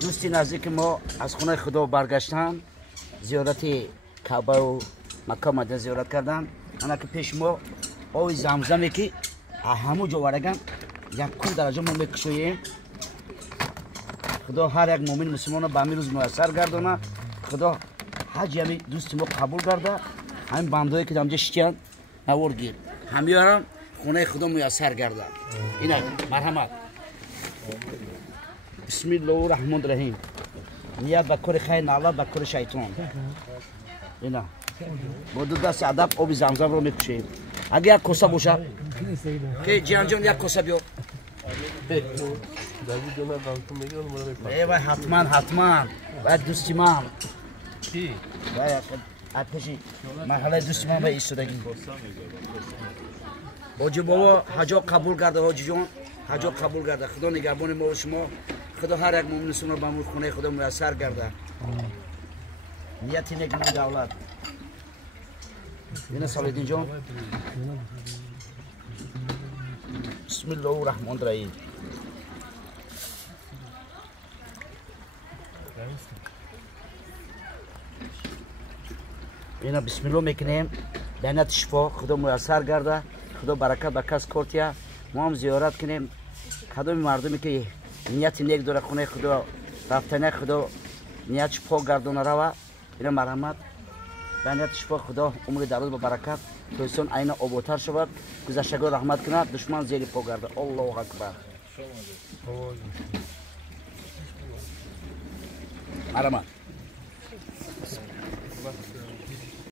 دوستی نزدیک ما از خونه خدا برگشتن زیارتی کعبه و مکه مدینه زیارت کردن. انا که پیش ما آب زمزمی که همو جا ورگن یک درجه ما میکشوییم. خدا هر یک مؤمن مسلمان به امیر روز میسر گردونه. خدا حج یعنی دوستی ما قبول کرده. همین بندایی که دامجه شکن نور گیر همیارم خونه خدا میسر گرده. اینا مرحمت. بسم الله الرحمن الرحیم. نیت بکر خیر نالا بکر شیطان. اینا با دو دست ادب آب زمزم رو میکشیم. اگه یک کاسه باشه که جان جان یک کاسه بیار. ایوه حتما باید دوستی من باید اتشی مرحله دوستی من به ایستادگی حاجی بابا حجا قبول کرده. حاجی جان حجا قبول کرده. خدا نگهبان ما و شما. خدا هر یک مؤمن رو به امور خونه خدا میسر کرده. نیتی نگم دولت اینا صالحالدین جان. بسم الله الرحمن الرحیم. اینا بسم الله میکنیم. لعنت شفا خدا میسر گرده. خدا برکت به کس کورتیا. ما هم زیارت کنیم. خدا مردمی که نیت نیک داره خونه خدا رفتنه خدا نیت شفا گردونه روا. اینا مرحمت لعنت شفا خدا عمر دراز با برکت توسون عین آبوتر شود. گذشتگان رحمت کنه. دشمن زیر پا گرده. الله اکبر. مرحمت.